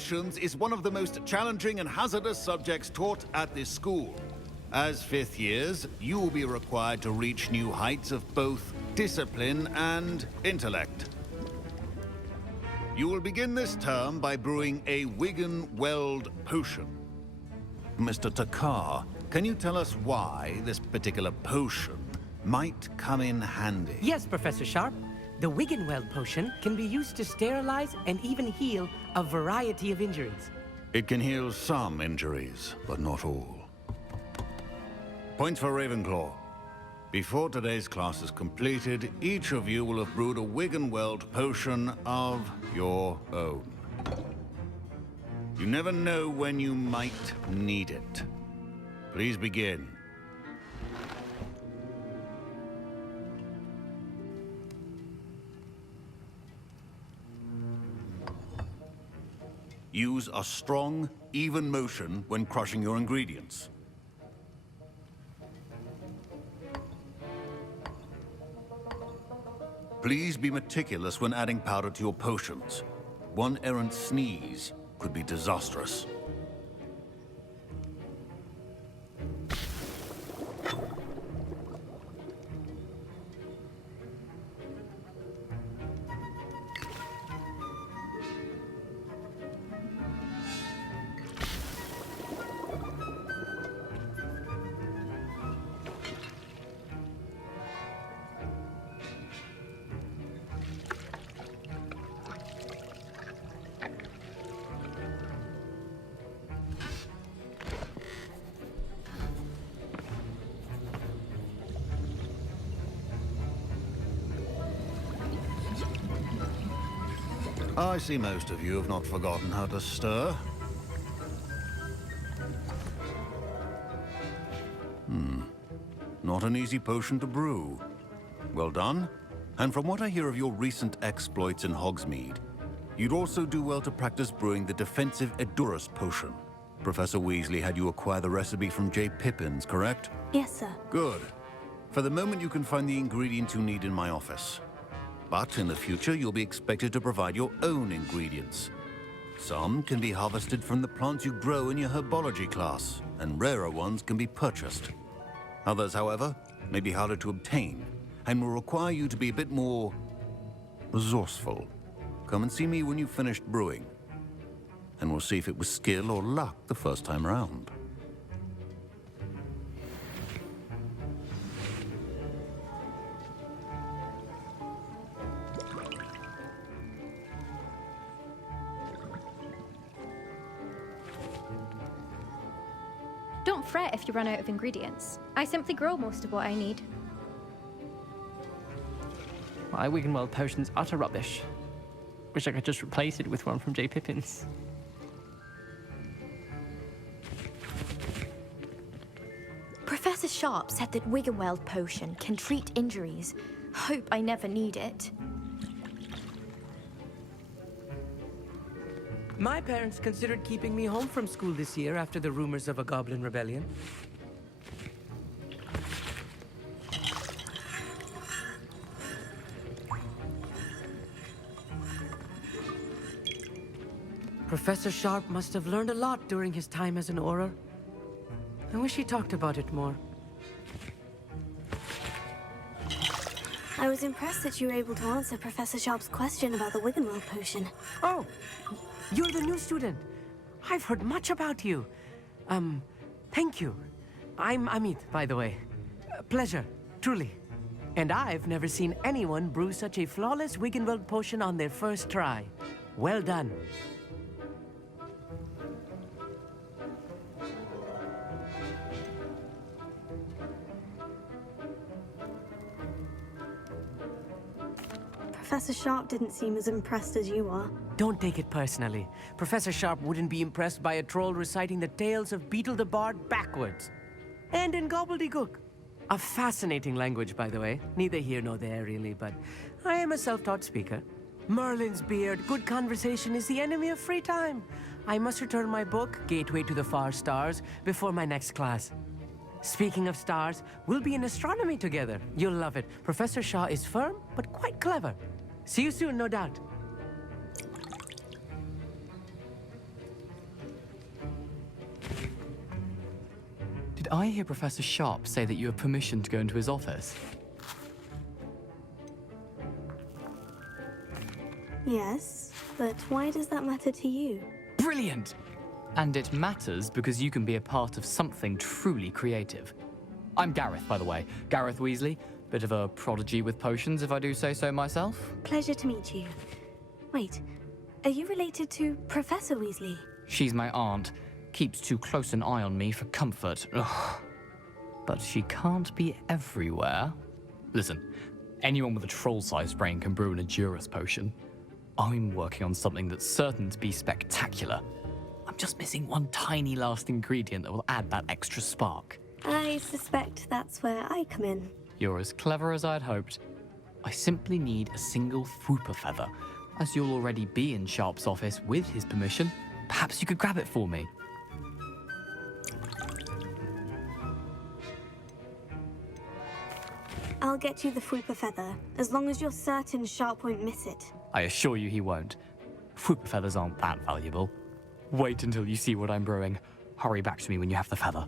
potions is one of the most challenging and hazardous subjects taught at this school. As fifth years, you will be required to reach new heights of both discipline and intellect. You will begin this term by brewing a Wiggenweld potion. Mr. Takar, can you tell us why this particular potion might come in handy? Yes, Professor Sharp. The Wiggenweld potion can be used to sterilize and even heal a variety of injuries. It can heal some injuries, but not all. Points for Ravenclaw. Before today's class is completed, each of you will have brewed a Wiggenweld potion of your own. You never know when you might need it. Please begin. Use a strong, even motion when crushing your ingredients. Please be meticulous when adding powder to your potions. One errant sneeze could be disastrous. I see most of you have not forgotten how to stir. Not an easy potion to brew. Well done. And from what I hear of your recent exploits in Hogsmeade, you'd also do well to practice brewing the defensive Edurus potion. Professor Weasley had you acquire the recipe from J. Pippin's, correct? Yes, sir. Good. For the moment, you can find the ingredients you need in my office. But in the future, you'll be expected to provide your own ingredients. Some can be harvested from the plants you grow in your herbology class, and rarer ones can be purchased. Others, however, may be harder to obtain, and will require you to be a bit more resourceful. Come and see me when you've finished brewing, and we'll see if it was skill or luck the first time around. Don't fret if you run out of ingredients. I simply grow most of what I need. My Wiggenweld potion's utter rubbish. Wish I could just replace it with one from J. Pippin's. Professor Sharp said that Wiggenweld potion can treat injuries. Hope I never need it. My parents considered keeping me home from school this year after the rumors of a goblin rebellion. Professor Sharp must have learned a lot during his time as an Auror. I wish he talked about it more. I was impressed that you were able to answer Professor Sharp's question about the Wiggenweld potion. Oh, you're the new student. I've heard much about you. Thank you. I'm Amit, by the way. Pleasure, truly. And I've never seen anyone brew such a flawless Wiggenweld potion on their first try. Well done. Professor Sharp didn't seem as impressed as you are. Don't take it personally. Professor Sharp wouldn't be impressed by a troll reciting the tales of Beetle the Bard backwards. And in gobbledygook. A fascinating language, by the way. Neither here nor there, really, but I am a self-taught speaker. Merlin's beard, good conversation is the enemy of free time. I must return my book, Gateway to the Far Stars, before my next class. Speaking of stars, we'll be in astronomy together. You'll love it. Professor Shaw is firm, but quite clever. See you soon, no doubt. I hear Professor Sharp say that you have permission to go into his office? Yes, but why does that matter to you? Brilliant! And it matters because you can be a part of something truly creative. I'm Gareth, by the way. Gareth Weasley. Bit of a prodigy with potions, if I do say so myself. Pleasure to meet you. Wait, are you related to Professor Weasley? She's my aunt. Keeps too close an eye on me for comfort. Ugh. But she can't be everywhere. Listen, anyone with a troll-sized brain can brew an Edurus potion. I'm working on something that's certain to be spectacular. I'm just missing one tiny last ingredient that will add that extra spark. I suspect that's where I come in. You're as clever as I'd hoped. I simply need a single Fwooper feather. As you'll already be in Sharp's office with his permission, perhaps you could grab it for me. I'll get you the Fwooper feather, as long as you're certain Sharp won't miss it. I assure you he won't. Fwooper feathers aren't that valuable. Wait until you see what I'm brewing. Hurry back to me when you have the feather.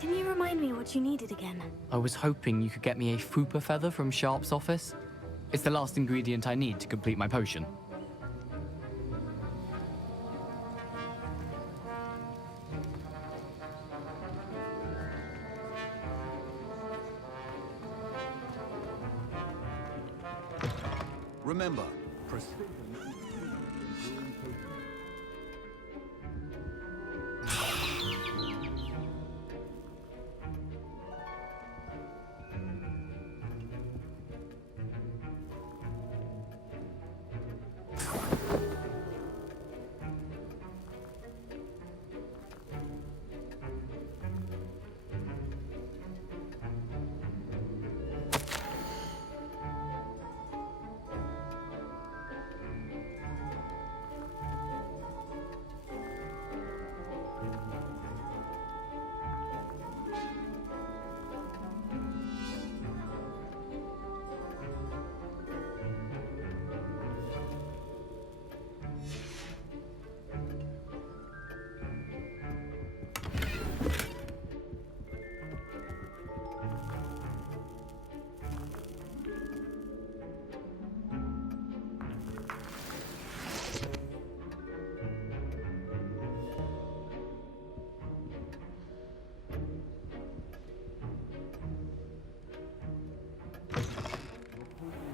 Can you remind me what you needed again? I was hoping you could get me a Fwooper feather from Sharp's office. It's the last ingredient I need to complete my potion. Remember, precision.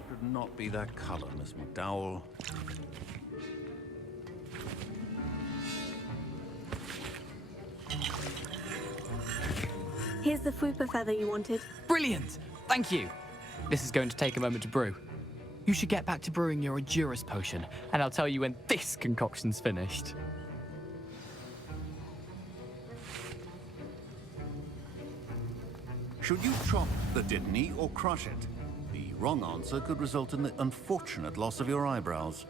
Should not be that color, Miss McDowell. Here's the Fwooper feather you wanted. Brilliant! Thank you! This is going to take a moment to brew. You should get back to brewing your Edurus potion, and I'll tell you when this concoction's finished. Should you chop the Dittany or crush it? The wrong answer could result in the unfortunate loss of your eyebrows.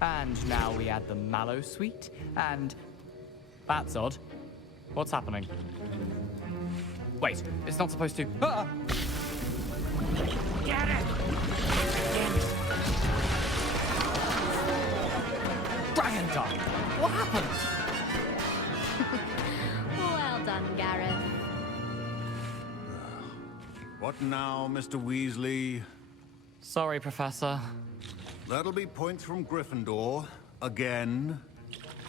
And now we add the mallow sweet, and... That's odd. What's happening? Wait, it's not supposed to... Ah! Get it! Dragon Dog! What happened? Well done, Gareth. What now, Mr. Weasley? Sorry, Professor. That'll be points from Gryffindor. Again.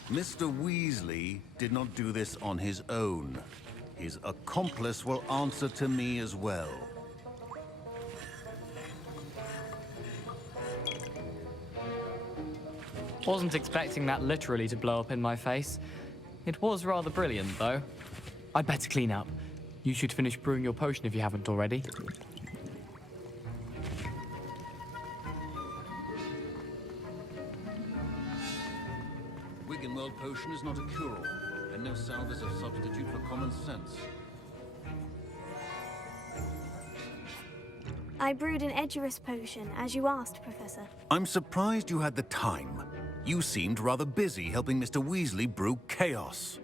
Mr. Weasley did not do this on his own. His accomplice will answer to me as well. Wasn't expecting that literally to blow up in my face. It was rather brilliant, though. I'd better clean up. You should finish brewing your potion if you haven't already. Wiggenweld potion is not a cure-all, and no salve is a substitute for common sense. I brewed an Edurus potion, as you asked, Professor. I'm surprised you had the time. You seemed rather busy helping Mr. Weasley brew chaos.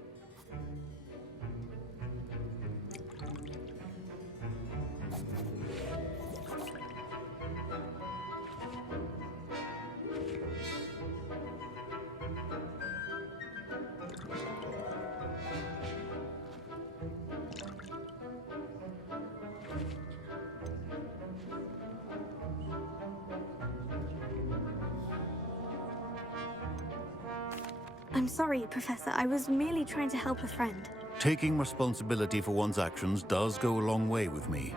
I'm sorry, Professor. I was merely trying to help a friend. Taking responsibility for one's actions does go a long way with me.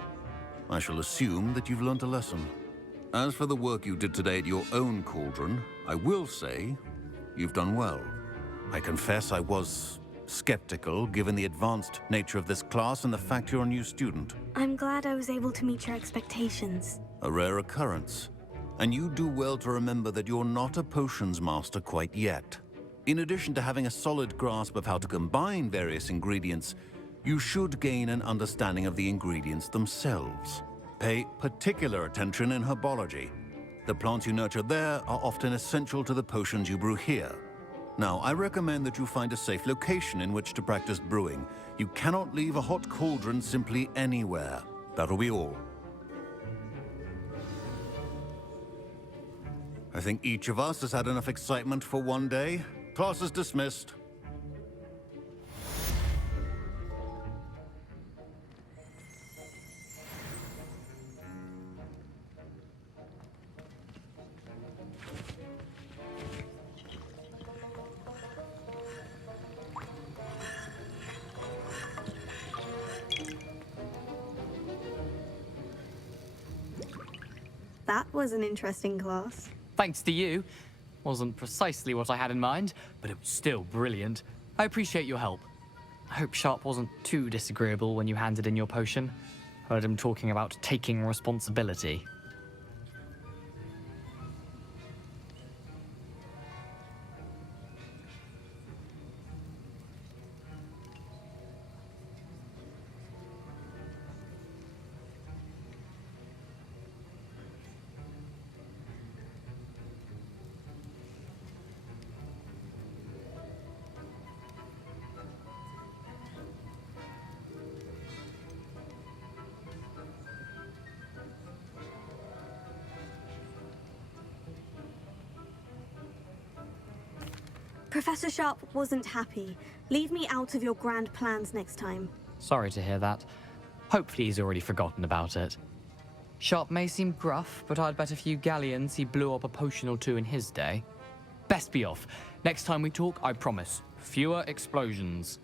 I shall assume that you've learnt a lesson. As for the work you did today at your own cauldron, I will say you've done well. I confess I was skeptical, given the advanced nature of this class and the fact you're a new student. I'm glad I was able to meet your expectations. A rare occurrence. And you do well to remember that you're not a potions master quite yet. In addition to having a solid grasp of how to combine various ingredients, you should gain an understanding of the ingredients themselves. Pay particular attention in herbology. The plants you nurture there are often essential to the potions you brew here. Now, I recommend that you find a safe location in which to practice brewing. You cannot leave a hot cauldron simply anywhere. That'll be all. I think each of us has had enough excitement for one day. Class is dismissed. That was an interesting class. Thanks to you. Wasn't precisely what I had in mind, but it was still brilliant. I appreciate your help. I hope Sharp wasn't too disagreeable when you handed in your potion. Heard him talking about taking responsibility. Professor Sharp wasn't happy. Leave me out of your grand plans next time. Sorry to hear that. Hopefully he's already forgotten about it. Sharp may seem gruff, but I'd bet a few galleons he blew up a potion or two in his day. Best be off. Next time we talk, I promise, fewer explosions.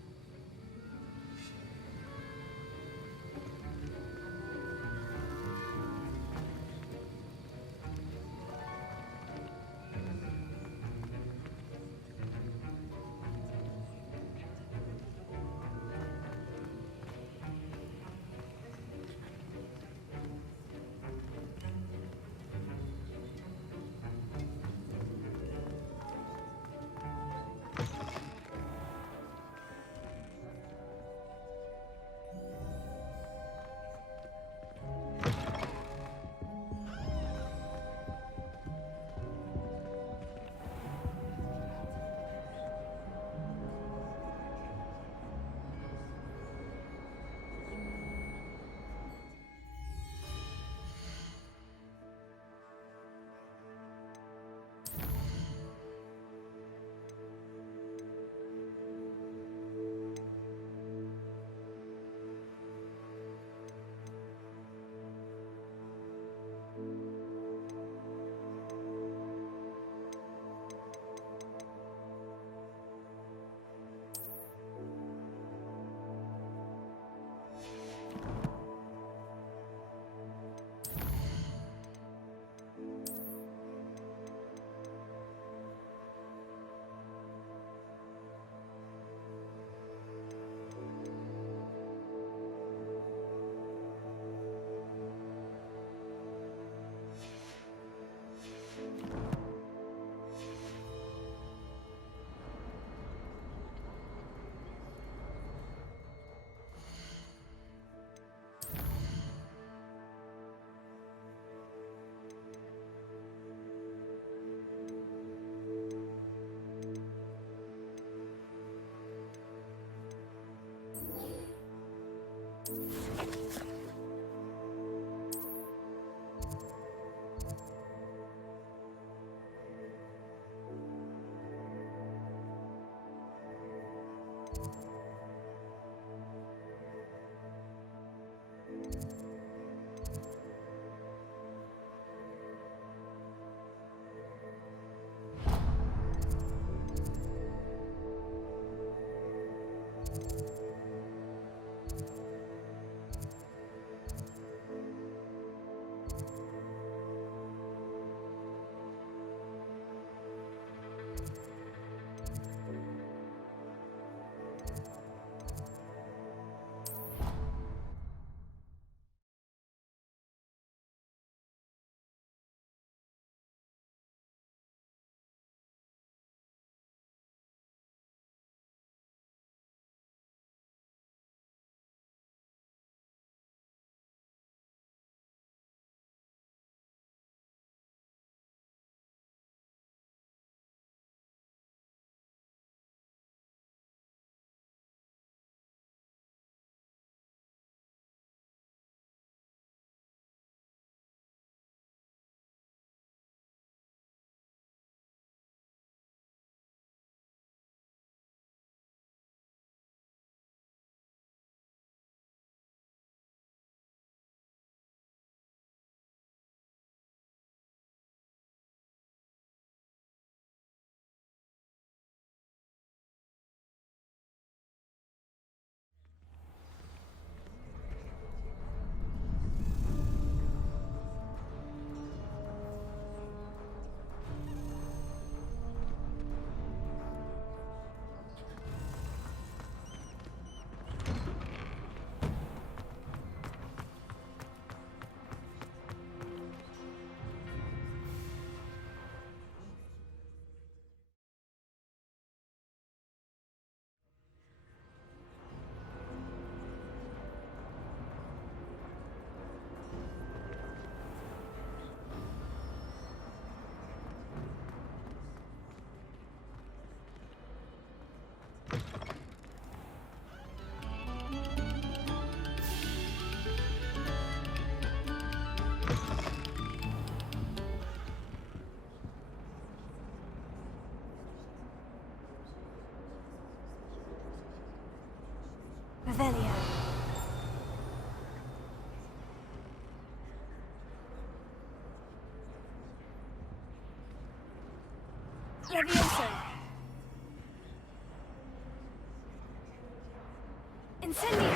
Levioso. Incendio.